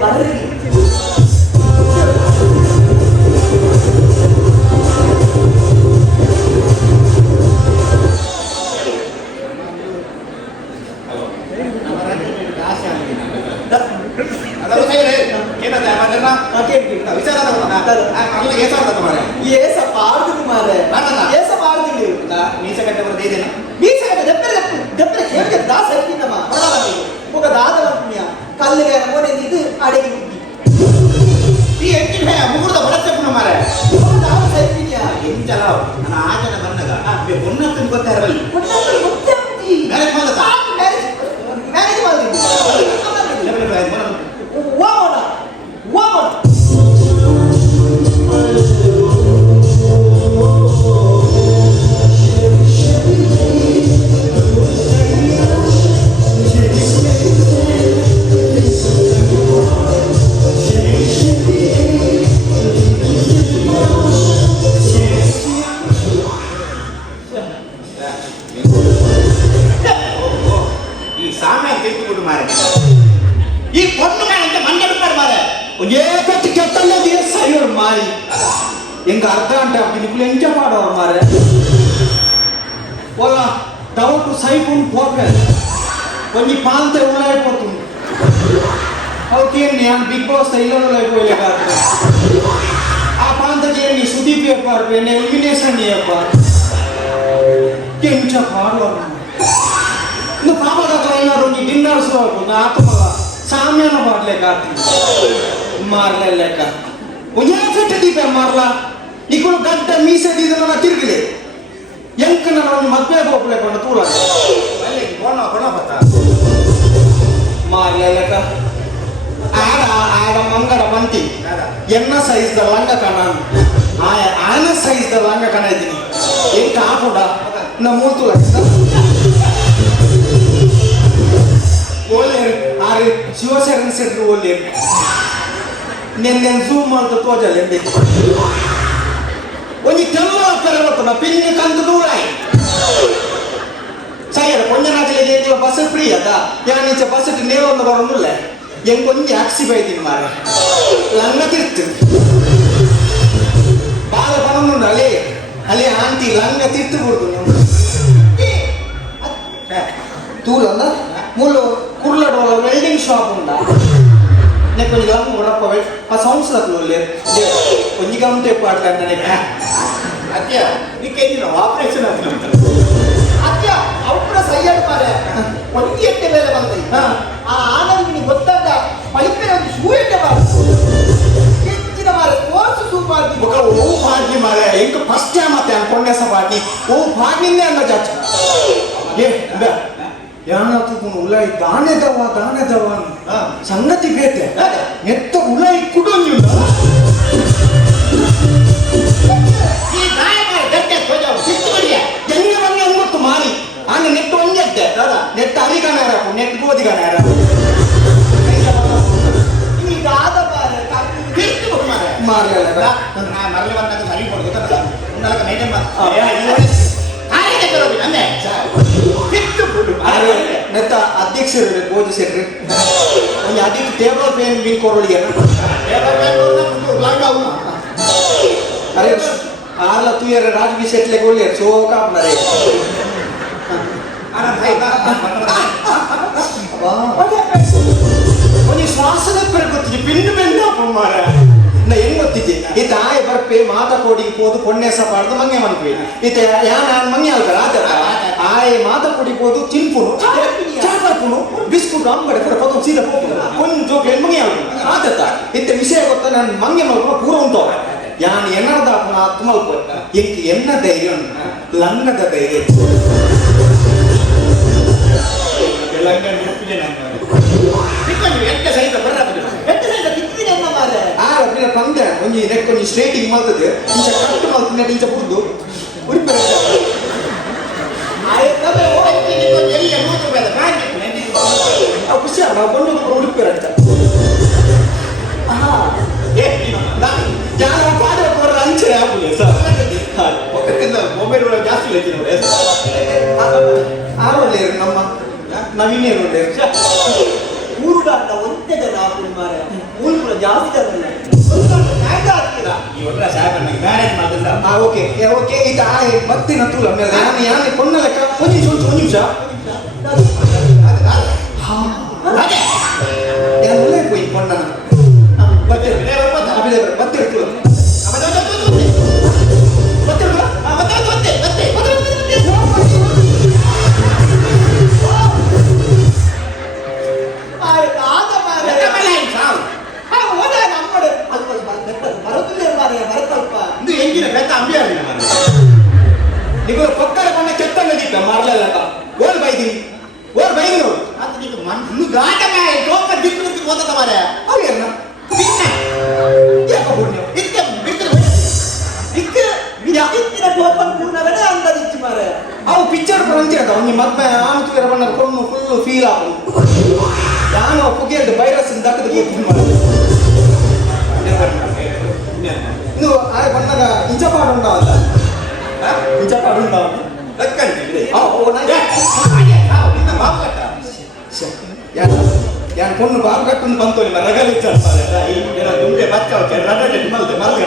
ಬರ್ರಿ. எங்க அர்த்தாண்ட அப்படி எங்க பாடுவார் மாறு போல டவுட் சைப்புன்னு போக கொஞ்சம் பாலத்தை உள்ளே போతుంది ఓకే నేను బిగ్ బాస్ ఇల్లలో అయిపోయలే కాదు ఆ పాంతకి నీ సుదీప్ చెప్పారు నేను ఎలిమినేషన్ చెప్పారు ಕೆಂಚ ಪಾಡುವ ಇನ್ನು ಪಾಪದ ಏನಾರು ನೀ ಡಿನ್ನರ್ಸ್ ಆತ್ಮಗ ಸಾಮ್ಯಾನ ಮಾಡ್ಲೇಕ ಮಾರ್ಲೆಕ್ಕ ಒಂದೇ ಫಿಟ್ ದೀಪ ಮಾರ್ಲ ಈಗ ಗಡ್ಡ ಮೀಸೆ ದೀದನ ತಿರುಗಲಿ ಎಂಕ ನಾನು ಮದ್ವೆ ಹೋಗ್ಲೆ ಕೊಂಡು ತೂಲ ಮಾರ್ಲೆಕ್ಕ ಆಡ ಮಂಗಡ ಬಂತಿ ಎನ್ನ ಸೈಜ್ ದ ಲಂಗ ಕಣ ಆನ ಸೈಜ್ ದ ಲಂಗ ಕಣ ಇದ್ದೀನಿ ಎಂಕ ಆಪುಡ ನಮ್ಮ ಮೂತು ಓಲೇರು ಆರು ಶಿವಶರಣ ಸೆಟ್ರು ಓಲೇರು ನೆನ್ನೆ ಝೂಮ್ ಅಂತ ತೋಜಲ್ಲ ಒಂಜಿ ತೆಲ್ಲ ಪೆರವತ್ತನ ಪಿನ್ನಿ ಕಂದು ದೂರಾಯಿ ಸರಿಯಲ್ಲ ಕೊಂಜನಾಗಲಿಗೆ ಏನಿಲ್ಲ ಬಸ್ ಫ್ರೀ ಅದ ಯಾನಿಂಚ ಬಸ್ ನೇರೊಂದು ಬರೋದಿಲ್ಲ ಹೆಂಗ್ ಕೊಂಚ ಆಕ್ಸಿ ಬೈತೀನಿ ಮಾರ ಲಂಗ ತಿರ್ತು ಬಾಳ ಬರೋದು ಅಲೆ ಅಲೆ ಆಂಟಿ ಲಂಗ ತಿರ್ತು ಬಿಡುದು ತೂಲಂದ ಮುಳ್ಳು ಕುರ್ಲಡೋಲ ವೆಲ್ಡಿಂಗ್ ಶಾಪ್ ಉಂಡ కొంచెం గమనం ఉడప్ప ఆ సంవత్సరాలు లేదు కొంచెం గమనితే పాడతాను అత్య నీకేంటి ఆపరేషన్ అత్య అవును సయ్యాడు మారే కొంచెం ఎట్టే వేల ಬಂದೈ ಆ ಆನಂದಿನಿ ಗೊತ್ತಾದ ಪೈಪಿನ ಒಂದು ಶೂ ಎಟ್ಟೆ ಹೆಚ್ಚಿನ ಮಾರೆ ಕೋರ್ಸ್ ಸೂಪರ್ ఒక ఓ పాడ్ని మారే ఇంకా ఫస్ట్ టైం అತ್ತೆ అన్కొండేస పాడ్ని ఓ పాడ్నిందే అంద జచ్చ ఏ ಯಾನತ್ತು ಉಲಾಯಿ ದಾನೆ ದವ ಸಂಗತಿ ಬೇತೆ ಎತ್ತ ಉಲಾಯಿ ಕುಡೊಂಜುಂಡ ಈ ಗಾಯ ಮಾರೆ ಗಟ್ಟೆ ಹೋಜಾವು ಸಿಕ್ಕುಡಿಯ ಜಂಗ ಬಂಗೆ ಅಂಗೊತ್ತು ಮಾರಿ ಆನೆ ನೆಟ್ ಒಂಜೆತ್ತೆ ನೆಟ್ ಅರಿಗಾನಾರ ನೆಟ್ ಗೋದಿಗಾನಾರ ಈಗ ಆದ ಮಾರೆ ತಿರ್ತು ಮಾರೆ ಮಾರಲ್ಲ ನಾ ಮರಳೆ ಬಂದಾಗ ಸರಿ ಕೊಡು ಗೊತ್ತಾ ಉನ್ನಲಕ ಮೇಂಟೈನ್ ಮಾಡಿ ಆಯ್ಕೆ ಕರೋದು ಅಂದೆ ತಿರ್ತು ಬಿಡು ನೆತ್ತ ಅಧ್ಯಕ್ಷರು ಗೋಜಿ ಸೆಟ್ರಿ ಒಂದು ಅದಕ್ಕೆ ಟೇಬಲ್ ಪೇನ್ ಬಿಲ್ ಕೊರಳಿಗೆ ಅರೆ ಆರ್ಲ ತುಯರ ರಾಜಕೀಯ ಸೆಟ್ಲೆ ಕೊಡ್ಲಿ ಸೋಕ ಅಪ್ಪನರೆ ಒಂದು ಶ್ವಾಸದ ಪೆರಗುತ್ತಿದೆ ಪಿಂಡು ಬೆಂಡು ಅಪ್ಪ ಮಾರ ನಾ ಹೆಂಗ್ ಗೊತ್ತಿದ್ದೆ ಈತ ಆಯ ಬರ್ಪೆ ಮಾತ ಕೋಡಿಗೆ ಹೋದು ಪೊಣ್ಣೆಸ ಪಾಡ್ದು ಮಂಗೆ ಮನ್ಪೆ ಈತ ನಾನು ಮಂಗೆ ಅಲ್ಕರ ಆಯ ಮಾತ ಕೋಡಿಗೆ ಹೋದು ತಿನ್ಪುನು ಚಾಪುನು ಬಿಸ್ಕುಟ್ ಅಂಗಡಿ ಕೂಡ ಪಕ್ಕ ಸೀದಾ ಹೋಗ್ಬೋದು ಒಂದು ಜೋಕ್ಲೆ ಮಂಗೆ ಅಲ್ಕು ಆದತ್ತ ಇತ್ತ ವಿಷಯ ಗೊತ್ತಾ ನಾನು ಮಂಗೆ ಮಲ್ಪುನ ಪೂರ ಉಂಟು ಯಾನ್ ಎನ್ನದ ಅಪ್ಪ ಮಲ್ಪ ಎಂಕ್ ಎನ್ನ ಧೈರ್ಯ ಲಂಗದ ಧೈರ್ಯ ಪಂದ್ಯ ಒಂಜಿ ನೆಕ್ಕೊಂಜಿ ಸ್ಟ್ರೇಟಿಂಗ್ ಮಲ್ತದೆ ಇಂಚ ಕಟ್ಟು ಮಲ್ತದೆ ಇಂಚ ಬುಡ್ದು ಉಡಿಪೆ ಖುಷಿ ನಾವು ಕೊಂಡು ಉಡುಪಿರಂತ ಯಾರ ಪಾದ ಕೊಡ್ರ ಅಂಚೆ ಆಗುದಿಲ್ಲ ಸರ್ ಮೊಬೈಲ್ ಒಳಗೆ ಜಾಸ್ತಿ ಹೇಳ್ತೀನಿ ನೋಡಿ ಆರೋಲ್ಲೇರು ನಮ್ಮ ನವೀನೇರು ಊರುಗಾಟ ಒಂದೇ ಜನ ಮಾರೆ ಮೂಲ ಕೂಡ ಜಾಸ್ತಿ ಆಗಲ್ಲ ಹ್ಯಾಂಗ ಆಗ್ತೀರಾ ಈ ಒಳ್ಳೆ ಸಾಹೇಬನಿಗೆ ಮ್ಯಾರೇಜ್ ಮಾಡಿಲ್ಲ ಓಕೆ ಓಕೆ ಇದು ಭಕ್ತಿನ ತೂಲ ಮೇಲೆ ಯಾನೆ ಪೊನ್ನ ಲೆಕ್ಕ ಒಂದು ನಿಮಿಷ ಯಾರು ಒಳ್ಳೆ ಹೋಗಿ ಪೊನ್ನ ಬತ್ತಿರ್ತು ನೀವು ಪಕ್ಕದ ಬಣ್ಣ ಕೆಟ್ಟ ನಡೀತ ಮಾರ್ಲಲ್ಲ ಓಲ್ ಬೈದಿರಿ ಓಲ್ ಬೈದಿ ನೋಡು ಅದು ನೀವು ಮಣ್ಣು ಗಾಟ ಮೇಲೆ ಕೋಪ ದಿಕ್ಕು ಓದದ ಮಾರೆ ಅವೇನ ಯಾಕ ಪುಣ್ಯ ಇದಕ್ಕೆ ಬಿಟ್ಟರೆ ಇತ್ತಿನ ಕೋಪನ ಪೂರ್ಣವೇ ಅಂದದಿಚ್ಚು ಮಾರೆ ಅವು ಪಿಕ್ಚರ್ ಬರಂತಿರತ್ತ ಅವ್ನಿ ಮದ್ವೆ ಆಮುತ್ತಿರ ಬಣ್ಣ ಕೊಂಡು ಫುಲ್ ಫೀಲ್ ಆಗುದು ಯಾನು ಪುಗಿಯದ್ದು ವೈರಸ್ ದಕ್ಕದ ಗೊತ್ತು ಮಾಡಿ ಇದು ಆ ಬಣ್ಣದ ಇಂಚಪಾಡು ಉಂಟಾವಲ್ಲ ಇಂಚಪಾಡು ಉಂಟಾವಲ್ಲ ಯಾನ್ ಪೊಣ್ಣು ಬಾರು ಕಟ್ಟು ಬಂತು ನಿಮ್ಮ ರಗಲಿ ದುಂಬೆ ಬಚ್ಚ ರಗಡೆ ಮಲ್ದೆ ಮಲ್ಗೆ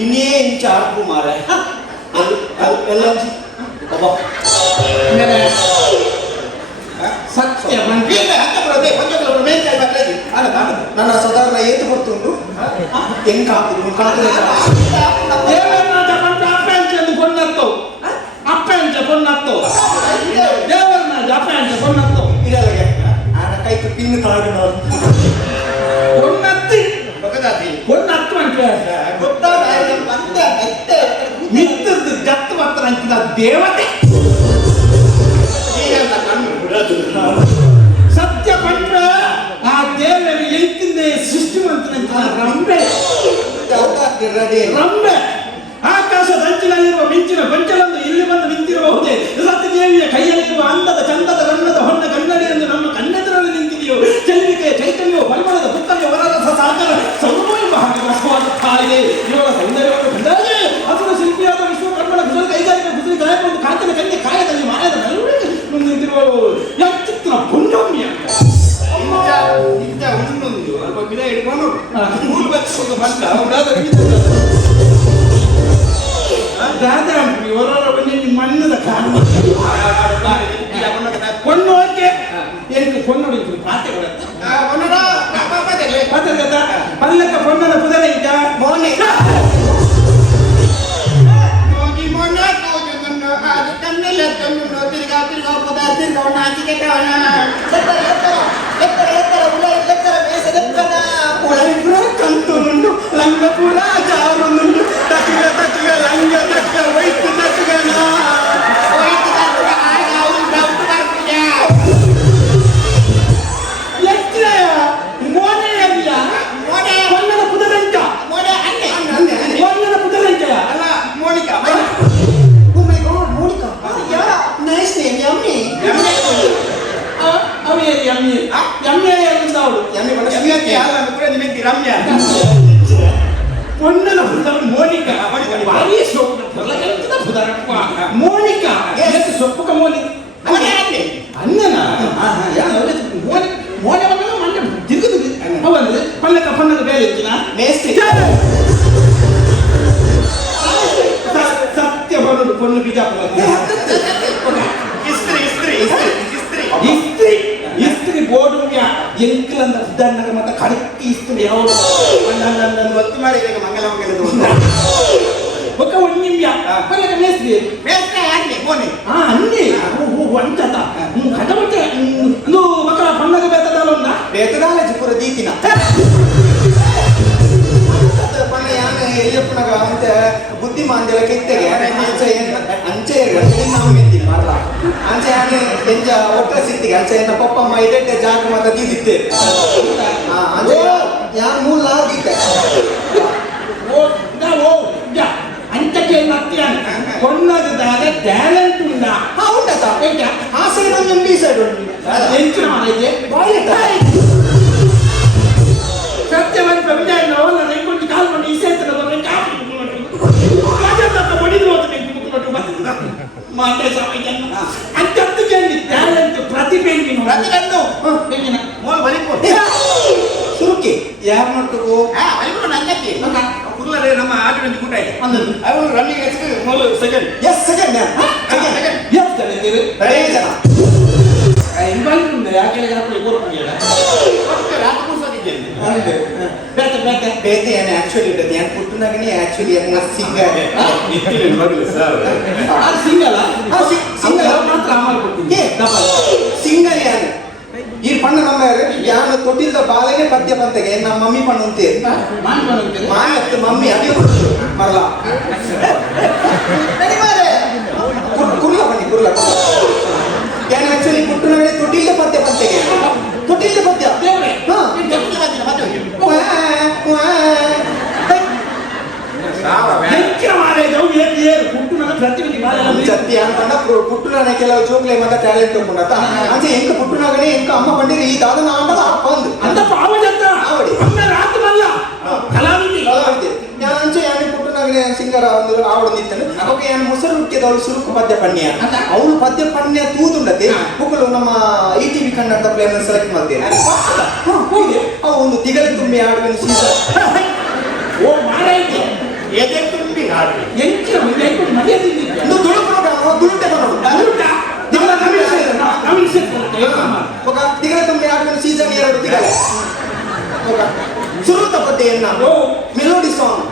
ಇನ್ನೇ ಇಂಚ ಆಡ್ಕು ಮಾರೆ ಎಲ್ಲ ಸತ್ಯ ನನ್ನ ಸಾಧಾರಣ ಏತು ಬರ್ತುಂಡು ಹೆಂಗ್ ಹಾಕುದು ಇದೆಲ್ಲಗೆ ಆನ ಕೈ ಪಿನ್ ಕಾಡು ದೇವತೆ ಸತ್ಯ ಪಂಚ ಆ ದೇವರು ಎಂತಿಂದ ಸೃಷ್ಟಿವಂತನಂತ ರಂಬೆ ರಂಬೆ ಆಕಾಶದ ಅಂಚಿನಲ್ಲಿರುವ ಮಿಂಚಿನ ಗೊಂಚಲೊಂದು ಇಲ್ಲಿ ಬಂದು ನಿಂತಿರಬಹುದೇ ಸತ್ಯದೇವಿಯ ಕೈಯಲ್ಲಿರುವ ಅಂದದ ಚಂದದ ಬಣ್ಣದ ಹೊನ್ನ ಕನ್ನಡಿಯನ್ನು ನಮ್ಮ ಕಣ್ಣೆದುರಲ್ಲಿ ನಿಂತಿದೆಯೋ ಚೆಲ್ಲಿಕೆ ಚೈತನ್ಯವು ಪರಿಮಳದ ಪುತ್ತಗೆ ವರರಸ ಸಾಗರ ಸರ್ವ ಎಂಬ ಹಾಗೆ ರಸವಾದ ತಾಯಿದೆ ಇವಳ ಸೌಂದರ್ಯವನ್ನು ಕಂಡಾಗೆ ಹಸುರ ಶಿಲ್ಪಿಯಾದ ವಿಶ್ವಕರ್ಮನ ಕುಶಲ ಕೈಗಾರಿಕೆ ಕುದುರೆ ಗಾಯಕೊಂಡು ಕಾಂತನ ಕನ್ಯೆ ಕಾಯದಲ್ಲಿ ಮಾಯದ ನಡುವೆ ನಿಂತಿರುವಳು ಚಿತ್ರ ಪುಣ್ಯಮ್ಯ ಇನ್ನೊಂದು ಅಲ್ಪ ಗಿಡ ಹಿಡ್ಕೊಂಡು ಮೂರು ಬಚ್ಚಿಕೊಂಡು ಬಂದ ಮಣ್ಣದ ಕಾರಣ பொண்ணு ஓகே எனக்கு பொண்ணு பாத்து பல்லக்க பொண்ணன புதலைங்க மோனி లంగపూర జారుండు తట్టుగా తట్టుగా లంగ తక్క వైట్ తట్టుగా ಮೋನಿಕಾ ಭಾರಿ ಸೊಪ್ಪು ಪುದರಪ್ಪ ಮೋನಿಕಾ ಎಷ್ಟು ಸೊಪ್ಪು ಮೋನಿ ಅಣ್ಣನ ಮೋನೆ ಮಂಡೆ ತಿರುಗುದು ಅವಂದು ಪಲ್ಲಕ ಪನ್ನದ ಬೇರೆ ಇರ್ತೀನ ಮೇಸ್ತ್ರಿ ಸತ್ಯ ಬರೋದು ಪೊಣ್ಣು ಬಿಜಾಪುರ ಇಸ್ತ್ರಿ ಬೋರ್ಡ್ ಎಂಕಲಂದ ಉದಾಹರಣೆ ಮತ್ತೆ ಕಡಕ್ಕೆ ಇಸ್ತ್ರಿ ಯಾವುದು ಒತ್ತು ಮಾಡಿ ಮಂಗಲ ಮಂಗಲದ ఒక నిమ్య పల్లక మేస్త్రి యాన్ని మోని అన్ని వంటత కటబట్టే నువ్వు ఒక పండగ బేతదాలు ఉందా ಬೇತದಾಲ ಪುರ ದೀತಿನ ಪಣ್ಣ ಯಾನೆ ಎಲ್ಲಿಯಪ್ಪನಾಗ ಅಂತ ಬುದ್ಧಿಮಾಂದ್ಯಲ ಕೆತ್ತೆಗೆ ಅಂಚೆ ನಾವು ಮೆತ್ತೀನಿ ಮರಲ ಅಂಚೆ ಯಾನೆ ಎಂಜ ಒಕ್ಕ ಸಿತ್ತಿಗೆ ಅಂಚೆ ಎನ್ನ ಪಪ್ಪಮ್ಮ ಇದೆಟ್ಟೆ ಜಾಗ ಮಾತ ದೀದಿತ್ತೆ ಅಂಚೆ ಯಾನ್ ಮೂಲ ದೀತೆ ಅಂಚಕ್ಕೆ కొన్నదాన టాలెంట్ ఉందా ఉంటదా ఆ సైడ్ కొంచెం ఈ సైడ్ ఉంది ఎంచిన అయితే సత్యమైన ప్రపంచంలో నన్ను ఇంకొంచెం కాలు ఈ చేతుల్లో మా అంటే సమయం అంతెందుకండి టాలెంట్ ప్రతిభెండి మోల్ బలిపో ಸುರುಕಿ ಯಾರು ನೋಡ್ಬೇಕು ಬಲಿಪೋ ನಂಜಕ್ಕೆ ಕುರ್ಲರೆ ನಮ್ಮ ಆಟ ನಿಂತ್ಕೊಂಡ ಇದೆ ಅವನು ರನ್ನಿಂಗ್ ಎಸ್ಕೆ ಮೋಲ್ ಸೆಕೆಂಡ್ ಎಸ್ ಸೆಕೆಂಡ್ ಎಸ್ ಜನ ರೆಡಿ ಜನ ಇನ್ವಾಲ್ವ್ ఉంది ಯಾಕೆ ಯಾಕೆ ಕೋರ್ಕೊಂಡಿಲ್ಲ ರಾತ್ ಕೂಸೋದಿದ್ದೇನೆ ಬೇತೆ ಏನು ಆಕ್ಚುಲಿ ಇದ್ದದ್ದು ಏನು ಪುಟ್ಟನಾಗನೇ ಆಕ್ಚುಲಿ ಏನು ಸಿಂಗರ್ ಸಿಂಗಲ್ ಸಿಂಗಲ್ ಮಾತ್ರ ಮಾಡ್ಕೊಡ್ತೀನಿ ಸಿಂಗರ್ ಯಾರು ಈ ಪಣ್ಣ ನಮ್ಮ ಯಾನು ತೊಟ್ಟಿಲ್ದ ಬಾಲೆನೆ ಪದ್ಯ ಬಂತೆಗೆ ನಮ್ಮ ಮಮ್ಮಿ ಪಣ್ಣ ಅಂತೀರಿ ಮಾಯತ್ತು ಮಮ್ಮಿ ಅದೇ ಮರಲ ಕುರ್ಲ ಬನ್ನಿ ಕುರ್ಲ ಯಾನು ಆಕ್ಚುಲಿ ಪುಟ್ಟನಾಗನೇ ತೊಟ್ಟಿಲ್ದ ಪದ್ಯ ಬಂತೆಗೆ ತೊಟ್ಟಿಲ್ದ ಪದ್ಯ ಸತ್ಯ ಅನ್ಕೊಂಡ ಪುಟ್ಟನಾಗ ಕೆಲವು ಚೋಕ್ಲೆ ಮತ್ತೆ ಟ್ಯಾಲೆಂಟ್ ಉಂಟ ಅಂಚೆ ಎಂಕ ಪುಟ್ಟನಾಗನೇ ಎಂಕ ಅಮ್ಮ ಬಂದಿರಿ ಈ ದಾದನ ಆಂಡದ ಅಪ್ಪ ಒಂದು ಅಂತ ಪಾವಜತ್ತ ಆವಡಿ ರಾತ್ ಮಲ್ಲ ಕಲಾವಿದಿ ഞാൻ അഞ്ച് ഞാൻ പുട്ടുനാഗനെ സിംഗർ ആവണം നിൽക്കുന്നു ഓക്കെ ഞാൻ മുസൽ ಹುಟ್ಟಿದವಳು ಸುರುಕು ಪದ್ಯ ಪಣ್ಯ ಅವಳು ಪದ್ಯ ಪಣ್ಯ ತೂದುಂಡತೆ ಮಕ್ಕಳು ನಮ್ಮ ETV ಕನ್ನಡ ಪ್ಲೇಯರ್ ಸೆಲೆಕ್ಟ್ ಮಾಡ್ತೇನೆ ಒಂದು ತಿಗಲೆ ತುಂಬಿ ಆಡುವ ಸೀಸನ್ ಓ ಮಾರೈತಿ ಎದೆ ತುಂಬಿ ಹಾಡು ಎಂಚಿನ ಮುಂದೆ ಮನೆ ತಿಂದಿದ್ದೆ ಒಂದು ದುಡುಕು ದುಡುಟೆ ಬರೋದು ఒక తిగల తొమ్మిది ఆడుకున్న సీజన్ 2 తిగల ఒక సురుత పద్యన్న ಮೆಲೋಡಿ ಸಾಂಗ್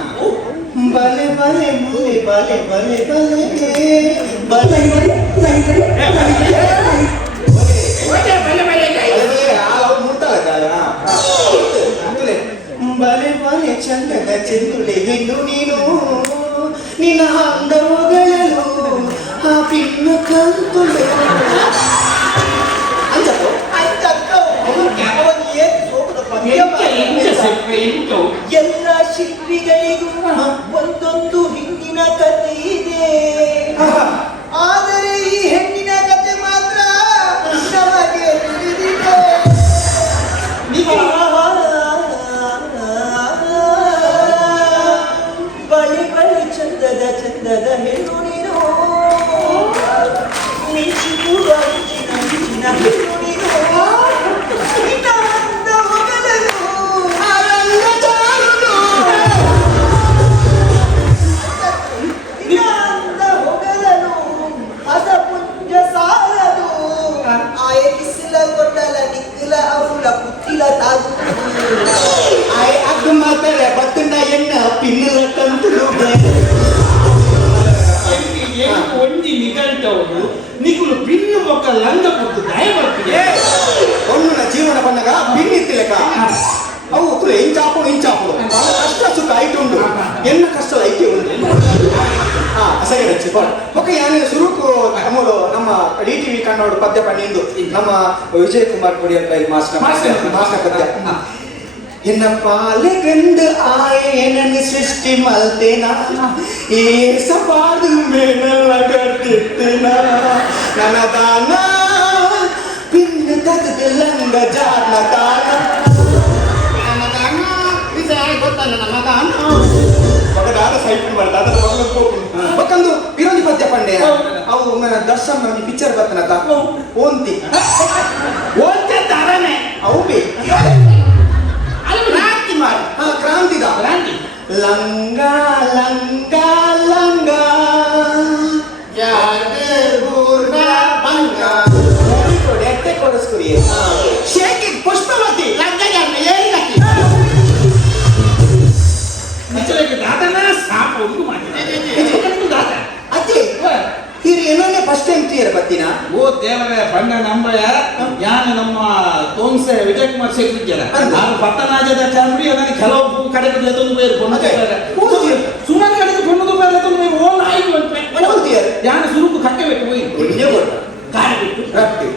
ಬಲೆ ಬಲೆ ಮುಲೆ ಬಲೆ ಬಲೆ ಬಲೆ ಬಲೆ ಬಲೆ ಬಲೆ ಚಂದದ ಚೆಂದುಳೆ ಹೆಣ್ಣು ನೀನು ನಿನ್ನ ಅಂದವುಗಳಲು ಆ ಪಿನ್ನ ಕಂತುಳೆ ಅಂಜತ್ತು ಎಲ್ಲ ಶಿಲ್ಪಿಗಳಿಗೂ ಒಂದೊಂದು ಹಿಂದಿನ ಕಥೆ ಇದೆ ಆದರೆ ಈ ಹೆಣ್ಣಿನ ಕಥೆ ಮಾತ್ರ ನಮಗೆ ತಿಳಿದಿದೆ ಬಳಿ ಬಳಿ ಚಂದದ ಚಂದದ ಹೆಣ್ಣು ನೀನು ನಿಂಚಿರುವ ಹಿಂಚಿನ ಹೆಣ್ಣು ನೀನು పిన్నుల కంతులు ಒಂದಿ ನಿಘಂಟವರು ನಿಗುಲು ಪಿನ್ನು ಒಕ್ಕ ಲಂಗ ಕೊಟ್ಟು ದಯ ಬರ್ತಿದೆ ಒಣ್ಣುನ ಜೀವನ ಬಂದಾಗ ಪಿನ್ನಿತ್ತಿಲೆಕ ಅವು ತುಳು ಇಂಚಾಪುಡು ಬಹಳ ಕಷ್ಟ ಸುಖ ಐಟು ಉಂಡು ಎನ್ನ ಕಷ್ಟದ ಐಕೆ ಉಂಡು ಸರಿ ರಚ್ಚಿ ಓಕೆ ಯಾನೇ ಸುರುಕು ಅಮೂಲು ನಮ್ಮ ETV ಕನ್ನಡ ಪದ್ಯ ಪಣ್ಣಿಂದು ನಮ್ಮ ವಿಜಯ್ ಕುಮಾರ್ ಕೊಡಿಯಲ್ ಮಾಸ್ಟರ್ ಪದ್ಯ ಎನ್ನ ಪಾಲೆ ಗಂಡು ಆಯನನ್ನು ಸೃಷ್ಟಿ ಮಲ್ತೇನ ಏಸಪಾದು ಮೇನಲ್ಲ ಗಟ್ಟಿನ ನನ್ನ ದಾನ ಪಿನ್ನ ತಗದ ಲಂಗ ಜಾನ ದಾನ ಗೊತ್ತಲ್ಲ ನಮ್ಮ ದಾನ ಓಂತಿ ಓದ್ತದ್ದ ಅರನೆ ಅವು ಬೇ ಅಲ್ಲಿ ಕ್ರಾಂತಿ ಮಾಡಿ ಕ್ರಾಂತಿದ ಕ್ರಾಂತಿ ಲಂಗ ಲಂಗ ಲಂಗ ಎಟ್ಟೆ ಕೊಡಿಸ್ಕೊರಿ ಶೇಖಿ ಪುಷ್ಪವತಿ ದಾದನ ಸಾಪ ಉಂಟು ಮಾಡಿ ದಾದ ಅಜ್ಜಿ ಹಿರಿ ಏನನ್ನೇ ಫಸ್ಟ್ ಟೈಮ್ ಕ್ಲಿಯರ್ ಬತ್ತಿನ ಓ ದೇವರೇ ಬಣ್ಣ ನಂಬಯ ಯಾನು ನಮ್ಮ ತೋಂಸೆ ವಿಜಯ್ ಕುಮಾರ್ ಸೇರಿದ್ಯಲ್ಲ ನಾನು ಪತ್ತನಾಜದ ಚಾಮುಡಿ ಅದನ್ನು ಕೆಲವು ಕಡೆಗೆ ಎತ್ತೊಂದು ಬೇರೆ ಸುಮಾರು ಕಡೆಗೆ ಕೊಂಡದು ಬೇರೆ ಎತ್ತೊಂದು ಬೇರೆ ಓಲ್ ಆಯ್ತು ಅಂತ ಯಾನು ಸುರುಕು ಕಕ್ಕೆ ಬಿಟ್ಟು ಹೋಗಿ ಕಾಡ ಬಿಟ್ಟು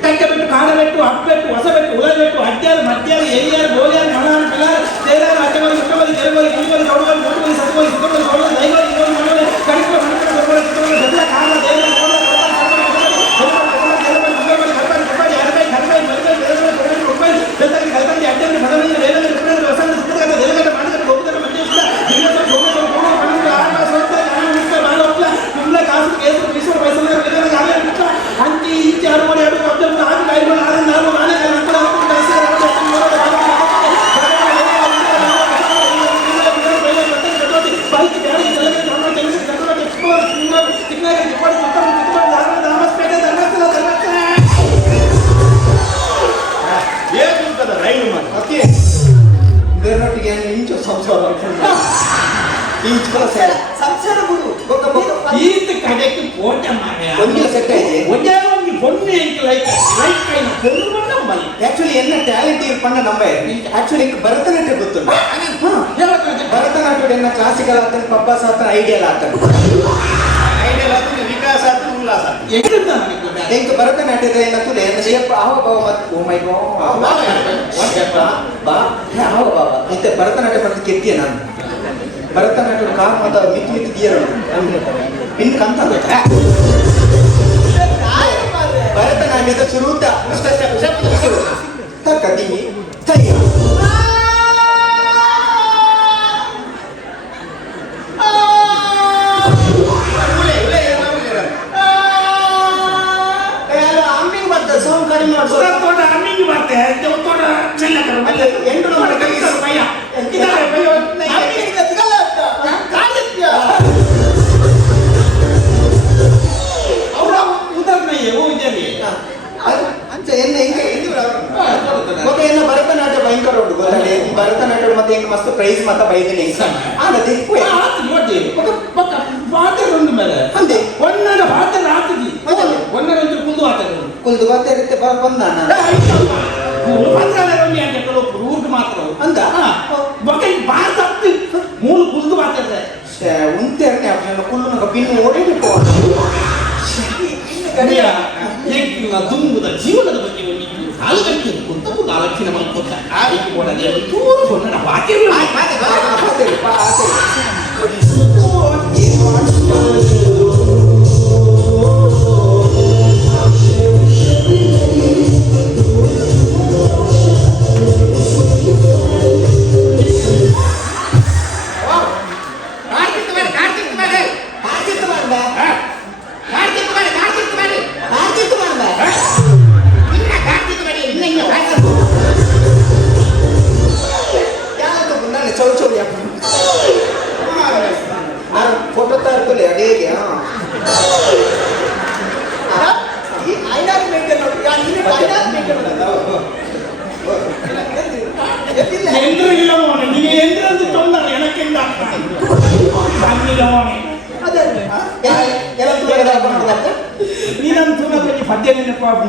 ಕಕ್ಕೆ ಬಿಟ್ಟು ಕಾಡ ಬಿಟ್ಟು ಅಪ್ಪೆಟ್ಟು ಹೊಸ ಬಿಟ್ಟು ಉಳ ಬಿಟ್ಟು ಅಡ್ಡಾರು ಮಧ್ಯಾರು ಎರಿಯಾರು ಗೋಲಿಯಾರು ಮಲಾರು ಪಿಲಾರು ತೇರಾರು ಅಡ್ಡಬರಿ ಮುಟ್ಟಬರಿ ತೆರಬರಿ ಕಿಳಿಬರಿ ಕೌಡಬರಿ ಕೊಟ್ಟಬರಿ ಸತ್ಬರಿ ಸುತ್ತಬರಿ ಸೌಡಬರಿ ದೈವರಿ ಇನ್ನೊಂದು ಮನವರಿ ಕಡಿಕೆ ಮನಕ ಕಬ್ಬರಿ ಚಿತ್ರಬರಿ ಗದ್ದಲ ಕಾಲ ದೇವರ ಬೇರೊಟ್ಟಿಗೆ ಇಂಚು ಸಂಸಾರ ಸಂಸಾರ ಗುರು ಈತ ಕಡೆಗೆ ಕೋಟ ಮಾರ್ಯ ಒಂದಿನ ಸೆಟ್ ಆಯ್ತು ಒಂದೇ ಒಂದು பொண்ணு எனக்கு லைக் லைக் பொண்ணு மட்டும் நம்பல ಆಕ್ಚುಲಿ ಎನ್ನ ಟ್ಯಾಲೆಂಟ್ ಇರ್ಪಂಡ ನಂಬ ಆಕ್ಚುಲಿ ಭರತನಾಟ್ಯ ಗೊತ್ತುಂಟು ಭರತನಾಟ್ಯ ಎನ್ನ ಕ್ಲಾಸಿಕಲ್ ಆತನ ಪಬ್ಬಾಸ್ ಆತನ ಐಡಿಯಲ್ ಆತನ ಐಡಿಯಲ್ ಆತನ ವಿಕಾಸ ಆತನ ಉಲ್ಲಾಸ ಎಲ್ಲಿಂದ ಎಂಕ ಭರತನಾಟ್ಯದ ಎನ್ನ ತುಲೆ ಎನ್ನ ಶೇಪ್ ಆವ ಭಾವ ಮತ್ ಓ ಮೈ ಗಾಡ್ ಬಾ ಆವ ಭಾವ ಮತ್ತೆ ಭರತನಾಟ್ಯ ಬಂದು ಕೆತ್ತಿಯ ನಾನು ಭರತನಾಟ್ಯದ ಕಾರ್ ಮತ ಮಿತ್ ಮಿತ್ ದಿಯರು ಇನ್ ಕಂತ ಭರತನಾಟ್ಯದ ಶುರುತ ತಕ್ಕ ದಿನಿ ತಯ್ಯ ಭರತನಾಟ್ಯ ಭಯಂಕರ ಉಂಟು ಗೊತ್ತೇ ಭರತನಾಟ್ಯ ಮತ್ತೆ ಹೆಂಗ್ ಮಸ್ತ್ ಪ್ರೈಸ್ ಮತ್ತ ಬೈದಿನಿ ಆಗದೆ ನೋಡಿ ಬಾತರುಂಡು ಮೇಲೆ ಅಂದೆ ಒನ್ನರ ಬಾತರು ಆತದಿ ಒನ್ನರ ಒಂದು ಕುಂದು ಆತರು ಕುಲ್ದು ಬಾತ ಇರುತ್ತೆ ಬಂದ ಊರ್ಗೆ ಮಾತ್ರ ಅಂತ ಬೊಕ್ಕ ಭಾರತ ಮೂರು ಕುಲ್ದು ಬಾತದೆ ಉಂಟೆ ಕುಲ್ಲು ಪಿನ್ನು ಓಡಿಬಿಟ್ಟು ಗಡಿಯ ತುಂಬುದ ಜೀವನದ ಬಗ್ಗೆ ಒಂದು ಕಾಲಗಟ್ಟಿನ ಕುಂತವು ನಾಲ್ಕಿನ ಮಲ್ಕೊತ್ತ ಆಯ್ಕೆ ಕೊಡದೆ ಚೂರು ಕೊನ್ನ ಬಾಕಿ ಫೋಟೋ ತರ್ತಲೆ ಅಡೇಗೆ ನೀನಂತೂ ಪದ್ಯ ನೆನಪಾಬು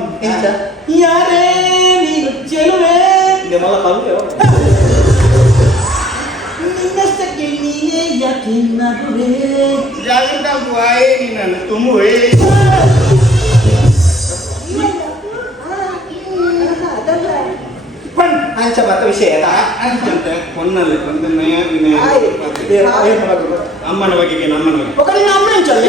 ಯಾರೇ ನೀನು ಚೆಲುವೆ ನಿನ್ನಷ್ಟಕ್ಕೆ ನೀನೇ ಯಾಕೆ ನಗುವೆ ಜಾಗೃತ ಬಾಯೇ ನೀನನ್ನು ತುಂಬುವೆ ಅಂಚ ಮತ್ತ ವಿಷಯ ಅಂತೆ ಹೊನ್ನಲ್ಲಿ ಒಂದು ನಯ ಅಮ್ಮನ ಬಗೆಗೆ ನಮ್ಮನ ಬಗ್ಗೆ ఒకరి అమ్మ చల్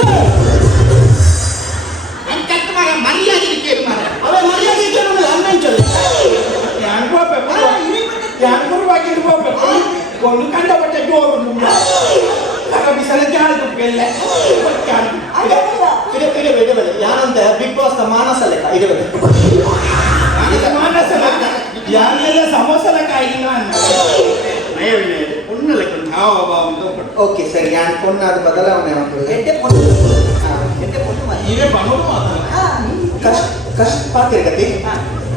ಅಂಕತ್ ಮರ ಮರ್ಯಾದೆ ಕೇಳಿ ಮರ ಅವ ಮರ್ಯಾದೆ ಕೇಳಿ ಅಮ್ಮ ಚಲ್ ಯಾನ್ ಕೋಪೆ ಯಾನ್ ಗುರುವಾಗಿ ಇರ್ಬೇಕು ಕೊಂಡು ಕಂಡ ಬಟ್ಟೆ ಜೋರು ಕರ ಬಿಸಲೆ ಜಾಳು ಬೆಲ್ಲ ಇಡಬೇಡ ಯಾನಂತ ಬಿಗ್ ಬಾಸ್ ಮಾನಸ ಲೆಕ್ಕ ಇಡಬೇಡ ಯಾನೆಲ್ಲ ಸಮೋಸಲ ಕಾಯಿಲ್ಲ ನಯವಿನ ಉನ್ನಲೆಕ್ಕ ಹಾವ ಭಾವ ಓಕೆ ಸರಿ ಯಾನ್ ಪೊನ್ನಾದ ಬದಲಾವಣೆ ಮಾಡ್ಕೊಳ್ಳಿ ಎಡ್ಡೆ ಪೊಣ್ಣು ಎಡ್ಡೆ ಪೊಣ್ಣು ಮನೆ ಈಗ ಬಂಗೋಡು ಮಾತಾಡ ಕಷ್ಟ ಪಾತಿರ್ಗತಿ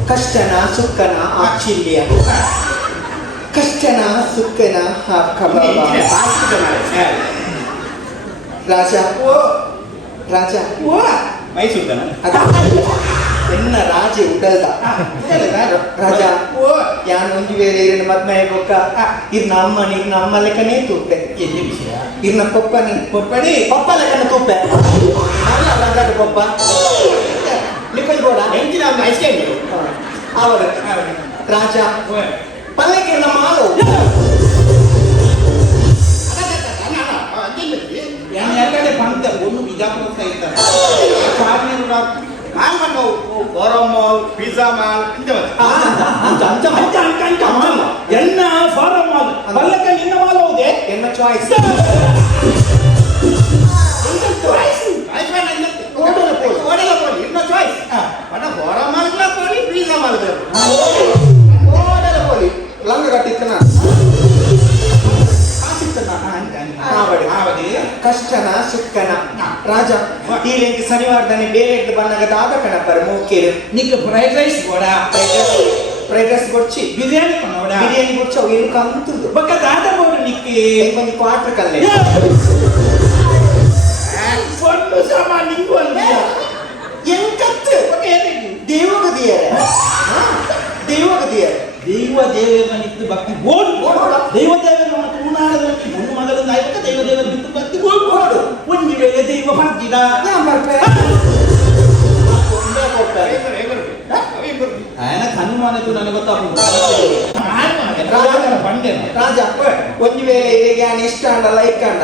ಕಷ್ಟನ ಸುಕ್ಕನ ಆಚಿಲ್ಯ ಕಷ್ಟನ ಸುಕ್ಕನ ಕಬಾಬ ರಾಜ ರಾಜ ಮೈಸೂರ್ದನ ಎನ್ನ ರಾಜೆ ಉಡಲ್ದ ರಾಜ ಯಾನ್ ಒಂಜಿ ಬೇರೆ ಇರಿನ ಮದ್ಮೆ ಬೊಕ್ಕ ಇರ್ನ ಅಮ್ಮನ ಇರ್ನ ಅಮ್ಮ ಲೆಕ್ಕನೇ ತೂಪೆ ಎಲ್ಲಿ ವಿಷಯ ಇರ್ನ ಪಪ್ಪನಿ ಕೊಡ್ಬೇಡಿ ಪಪ್ಪ ಲೆಕ್ಕನ ತೂಪೆ ರಂಗಾಟ ಪಪ್ಪ ನಿಪ್ಪಲ್ ಗೋಡ ಎಂಚಿನ ಒಂದು ಐಸ್ಕ್ರೀಮ್ ಅವರ ರಾಜ ಪಲ್ಲಕ್ಕೆ ನಮ್ಮ ಹಾಲು ಯಾಕಡೆ ಪಂತ ಒಂದು ಬಿಜಾಪುರ ಇದ್ದಾರೆ ಮಾಲ್ ಪಿಜ್ಜಾ ಮಾಲ್ ಎನ್ನ ಫಾರಂ ಮಾಲ್ ಪಲ್ಲಕ್ಕೆ ನಿನ್ನ ಮಾಲ್ ಹೌದೇ ಎನ್ನ ಚಾಯ್ಸ್ ಲಂಗ ಕಟ್ಟಿತ್ತನ ಕಷ್ಟನ ಸುಕ್ಕನ ರಾಜ ಈ ಲೆಂಕ್ ಶನಿವಾರದನೆ ಬೇರೆ ಬಣ್ಣಗ ದಾದಕನ ಪರ ಮೂಕೇರು ನಿಕ್ಕ ಫ್ರೈಡ್ ರೈಸ್ ಕೂಡ ಫ್ರೈಡ್ ರೈಸ್ ಕೊಡ್ಚಿ ಬಿರಿಯಾನಿ ಕೊನೋಡ ಬಿರಿಯಾನಿ ಕೊಡ್ಚ ಏನು ಕಂತುದು ಬಕ್ಕ ದಾದ ಬೋಡ ನಿಕ್ಕೆ ಒಂದು ಕ್ವಾರ್ಟರ್ ಕಲ್ಲೆ ಫೊಂಡು ಸಾಮಾನ್ ನಿಂಗು ಅಲ್ಲ ಎಂಕತ್ತು ಬಕ್ಕ ಏನಿದೆ ದೇವಗದಿಯರ ದೇವಗದಿಯರ ದೈವ ದೇವರ ನಿತ್ತು ಭಕ್ತಿ ಬೋಡು ದೈವ ದೇವರ ಮತ್ತು ಉನಾಳದ ಒಂದು ಮೊದಲ ನಾಯಕ ದೈವ ದೇವರ ನಿತ್ತು ಭಕ್ತಿ ಬೋಡು ಒಂದು ವೇಳೆ ದೈವ ಭಕ್ತಿದ ఆయన ಹನುಮಾನದ್ದು ನನಗೆ ಗೊತ್ತಾಗ್ತದೆ ಬಂಡೆ ರಾಜ ಒಂದು ವೇಳೆ ಇದಕ್ಕೆ ನಾನು ಇಷ್ಟ ಅಂಡ ಲೈಕ್ ಅಂಡ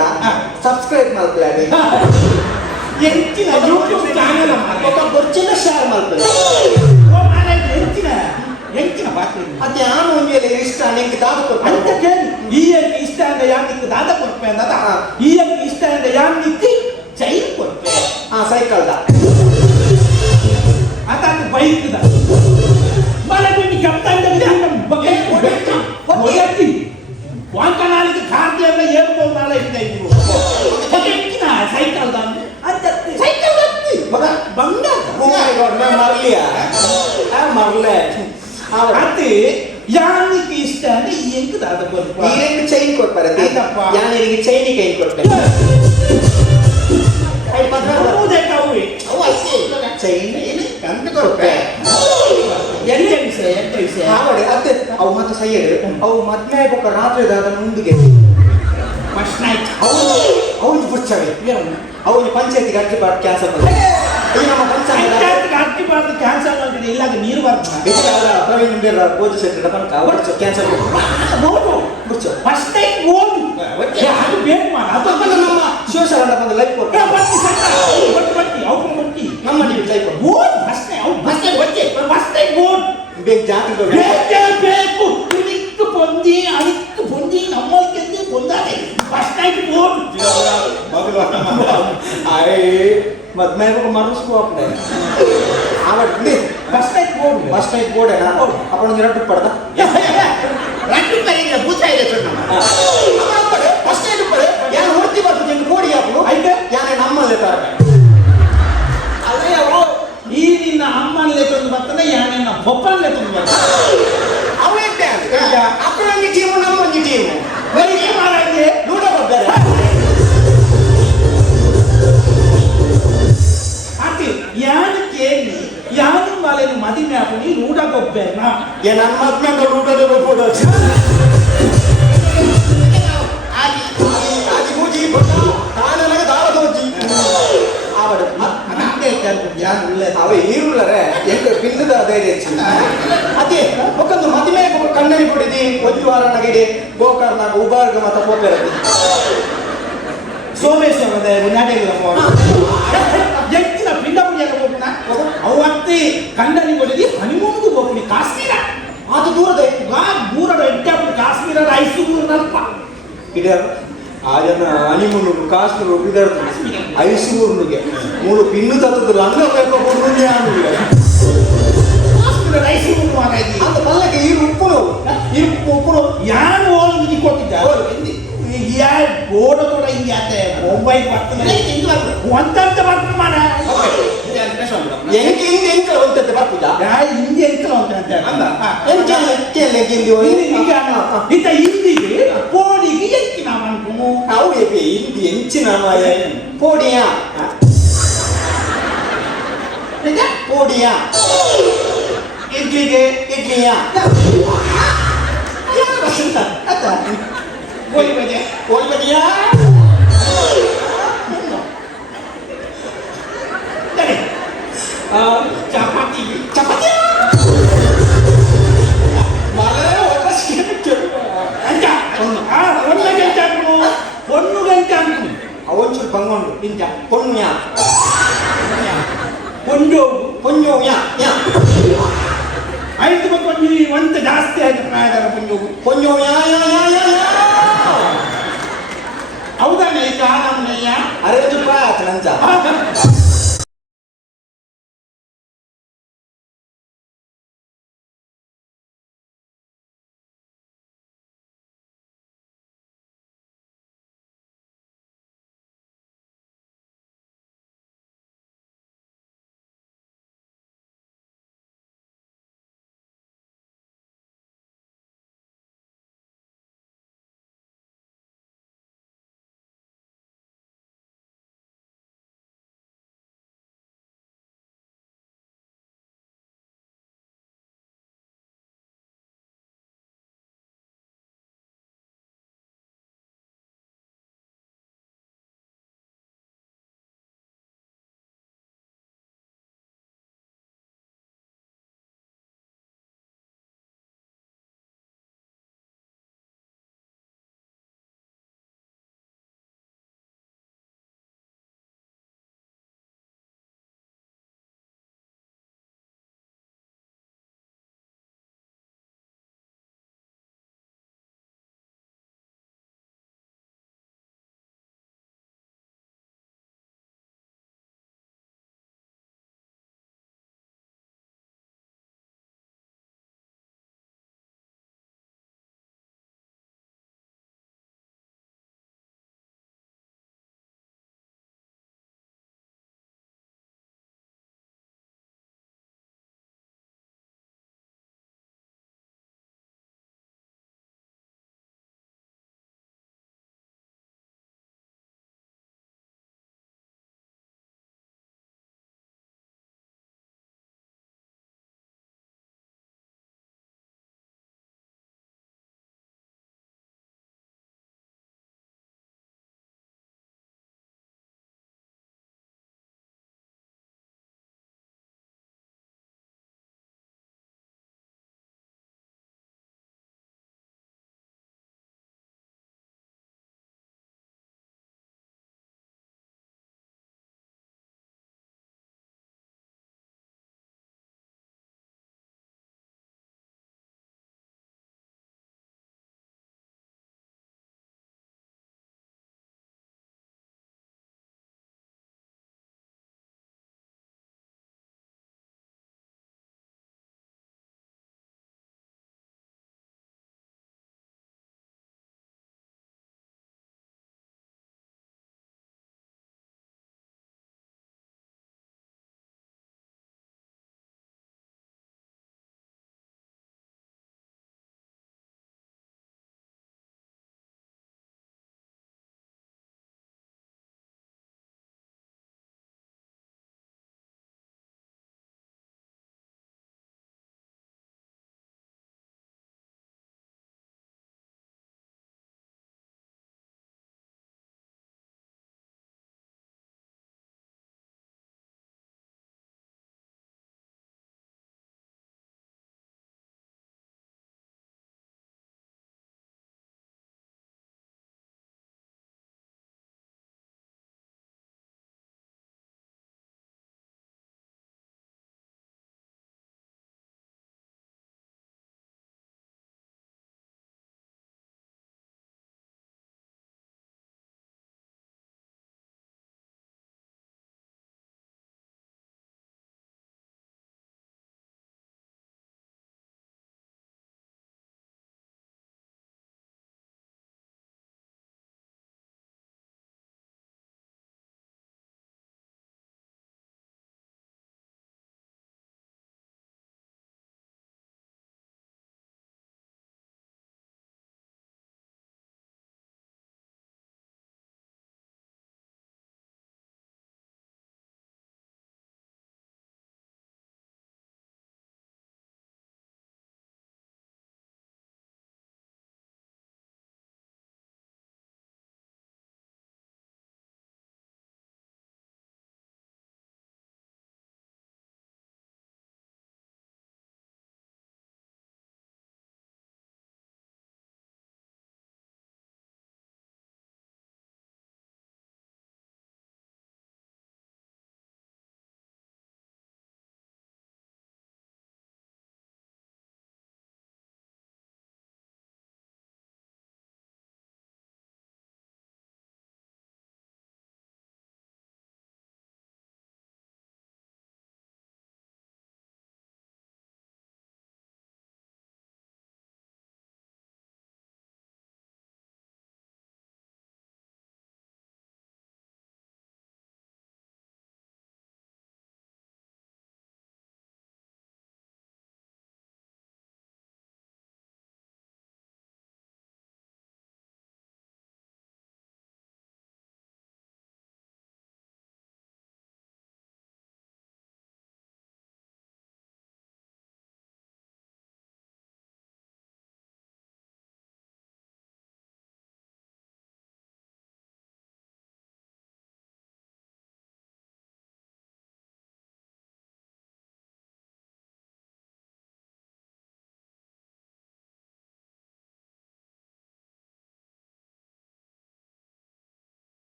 ಸಬ್ಸ್ಕ್ರೈಬ್ ಮಾಡ್ಕೊಳ್ಳಿ ಎಂಚಿನ ಯೂಟ್ಯೂಬ್ ಚಾನೆಲ್ ఒక బొచ్చిన షేర్ ಮಾಡ್ಕೊಳ್ಳಿ ಎಂಚಿನ ಪಾತ್ರ ಅದೇ ನಾನು ಒಂದು ವೇಳೆ ಇಷ್ಟ ನಿಂಗೆ ದಾದ ಅಂತ ಕೇಳಿ ಈ ಇಷ್ಟ ಅಂದ್ರೆ ಯಾರು ನಿಂಗೆ ದಾದ ಕೊಡ್ಪೆ ಅಂದ ಈ ಇಷ್ಟ ಅಂದ್ರೆ ಯಾರು ನಿಂತಿ ಚೈನ್ ಕೊಡ್ಪೆ ಸೈಕಲ್ದ ಅದಾದ ಬೈಕ್ದ ಮಲಗುಂಡಿ ಕಪ್ತಾಂಡ ಒಗತ್ತಿ ವಾಂಕನಾಲಿಗೆ ಖಾದ್ಯ ಅಂದ್ರೆ ಏರ್ಬೋದು ನಾಳೆ ಇದ್ದು ಎಂಚಿನ ಸೈಕಲ್ದ ಸೈಕಲ್ ಬಂದ ಮರ್ಲಿಯ ಮರ್ಲೆ ಅದು ಯಾನಿಗೆ ಇಷ್ಟ ಅಂದ್ರೆ ಎಂಟು ದಾದ ಕೊಡ್ಪ ಈರೆಂಟು ಚೈನ್ ಕೊಡ್ತಾರೆ ಯಾನಿಗೆ ಚೈನಿಗೆ ಕೈ ಕೊಡ್ತಾರೆ ಚೈನ್ ಕಂಡು ಕೊಡ್ಪೆ ಎಂಟ ವಿಷಯ ಆವಡೆ ಅತ್ತೆ ಅವು ಮತ್ತೆ ಸೈಯಡು ಅವು ಮದ್ಮೆ ಆಗ್ಬೇಕು ರಾತ್ರಿ ದಾದ ಮುಂದಿಗೆ ಫಸ್ಟ್ ನೈಟ್ ಅವನು ಬುಚ್ಚವೆ ಅವನು ಪಂಚಾಯತಿಗೆ ಅರ್ಜಿ ಪಾಟ್ ಕ್ಯಾನ್ಸಲ್ ಮಾಡಿ ಈ ನಮ್ಮ ಪಂಚಾಯತ್ ಅಕ್ಕಿ ಬಾರ್ದು ಕ್ಯಾನ್ಸಲ್ ಮಾಡಿದ್ರೆ ಇಲ್ಲ ನೀರು ಬರ್ತದೆ ಪ್ರವೀಣ್ ಬೇರೆ ಪೂಜೆ ಸೆಂಟರ್ ಪಂಕ ಬರ್ಚು ಕ್ಯಾನ್ಸಲ್ ನೋಡು ಬುಚ್ಚು ಫಸ್ಟ್ ಟೈಮ್ ಓಡು ಅದು ಬೇಕು ಮಾಡ ಅದು ನಮ್ಮ ಶಿವಶರಣ ಬಂದು ಲೈಫ್ ಕೊಟ್ಟು ಬಟ್ಟಿ ಅವ್ರು ಬಟ್ಟಿ ನಮ್ಮ ನೀವು ಲೈಫ್ ಓಡ್ ಫಸ್ಟ್ ಟೈಮ್ ಫಸ್ಟ್ ಟೈಮ್ ಓಡ್ ಬೇಕು ಜಾತಿ ಬೇಕು ಇಳಿಕ್ಕು ಪೊಂದಿ ಅಳಿಕ್ಕು ಪೊಂದಿ ನಮ್ಮಲ್ಕೆಂದು ಪೊಂದಾನೆ ಫಸ್ಟ್ ಟೈಮ್ ಓಡ್ ಮದ್ಮೆ ಮನಸ್ಕೋ ಅಪ್ಪಡೆ ಆವಡ್ಡಿ ಫಸ್ಟ್ ಟೈಮ್ ಬೋರ್ಡೇನಾ ಅಪ್ಪಣ ರಟ್ಟು ಪಡ್ದ ರಟ್ಟು ಕರೀಗ ಭೂತ ಇದೆ ಫಸ್ಟ್ ಟೈಮ್ ಪಡೆ ಯಾರು ಹೊರ್ತಿ ಬರ್ತದೆ ಎಂದು ಬೋಡಿ ಹಾಕು ಆಯ್ತು ಯಾನೇ ನಮ್ಮಲ್ಲೇ ತರ ಅದೇ ಅವು ಈ ನಿನ್ನ ಅಮ್ಮನಲ್ಲೇ ತಂದು ಬರ್ತಾನೆ ಯಾನೆನ್ನ ಪಪ್ಪನಲ್ಲೇ ತಂದು ಬರ್ತಾನೆ ಅವೇ ಅಪ್ಪನಂಗೆ ಟೀಮು ನಮ್ಮಂಗೆ ಟೀಮು ಬರೀ ಮಾರಾಯ್ತೆ ಲೂಡ ಬರ್ತಾರೆ ಆತಿ ಯಾನ ಕೇಳಿ ಯಾನ ಮಾಲೇನು ಮದಿಮೆ ಹಾಕಿ ಲೂಡ ಕೊಬ್ಬೇನಾ ನನ್ನ ಮದ್ಮೆ ಲೂಡದ ಬರ್ಬೋದು ಆದಿ ಮೂಜಿ ತಾನು ನನಗೆ ದಾರದ ಹೋಜಿ ಆವಡು ಅವೇ ಈರುಳ್ಳರೆ ಎಂಟು ಬಿಂದದ ಧೈರ್ಯ ಅದೇ ಒಕ್ಕಂದು ಮದುವೆ ಕಣ್ಣಡಿ ಕೊಡಿದಿ ಒಂದು ವಾರ ನಗಡಿ ಗೋಕರ್ನಾಗ ಉಬಾರ್ಗ ಮತ ಪೋಪೆರ ಸೋಮೇಶ್ವರದ ನಾಟಕ ಎಂಟಿನ ಪಿಂಡ ಪುಡಿಯಾಗ ಹೋಗ್ನ ಅವತ್ತಿ ಕಣ್ಣಡಿ ಕೊಡಿದಿ ಹನಿಮೂನ್ಗೂ ಹೋಗ್ನಿ ಕಾಶ್ಮೀರ ಅದು ದೂರದ ದೂರದ ಎಂಟು ಕಾಶ್ಮೀರದ ಐಸೂರು ನಲ್ಪ ಇಡೀ ಆಜನ ಹನಿಮೂನು ಕಾಶ್ಮೀರ ಬಿದರ್ದು ಐಸೂರ್ನಿಗೆ ಮೂರು ಪಿನ್ನು ತತ್ತದ ಲಂಗ ಬೇಕು ಅನ್ನುಗೆ ಪುರ ರೈಸ್ ಮುಟ್ಟುವಾಗ ಅಂತ ಪಲ್ಲಕ್ಕೆ ಈರು ಉಪ್ಪುನು ಉಪ್ಪುನು ಯಾರು ಓಲನ್ನು ನೀ ಕೊಟ್ಟಿದ್ದ ಯಾರು ಗೋಡ ಕೂಡ ಹಿಂಗೆ ಆತೆ ಮೊಬೈಲ್ ಬರ್ತದೆ ಒಂದಂತ ಬರ್ತದೆ ಮಾರ ಎಂಕೆ ಹಿಂದೆ ಎಂಕ ಒಂತದ್ದು ಬರ್ಪುಜ ಹಿಂದೆ ಎಂಕಲ ಅಂತ ಎಂಕೆ ಎಂಕೆ ಗಿಂದಿ ಇತ್ತ ಹಿಂದಿಗೆ ಕೋಡಿಗೆ ಎಂಕಿನ ಮನ್ಕು ಅವು ಹಿಂದಿ ಎಂಚಿನ ಮಾಯ ಪೋಡಿಯ ಪೋಡಿಯ ಇಡ್ಲಿಗೆ ಇಡ್ಲಿಯ ಕೋಳಿ ಬಜೆ ಕೋಳಿ ಬದಿಯ ಚಪಾತಿ ಚಪಾತಿ ಅಂಚ ಒಂದು ಗಂಟೆ ಅನ್ಕು ಒಂದು ಗಂಟೆ ಅನ್ಕು ಅವೊಂಚೂರು ಬಂಗೊಂಡು ಇಂಚ ಪೊಣ್ಯ ಒಂದು ಪೊಂಜೋ ಯಾ ಯಾ ಐದು ಕೊಂದು ಒಂತ ಜಾಸ್ತಿ ಆಯ್ತು ಪ್ರಾಯದ ಪುಂಜು ಪೊಂಜೋ ಯಾ ಯಾ ಯಾ ಯಾ ಯಾ ಹೌದಾನೆ ಈಗ ನಮ್ಮಯ್ಯ ಅರೆ ಪ್ರಾಯ ನಂಚ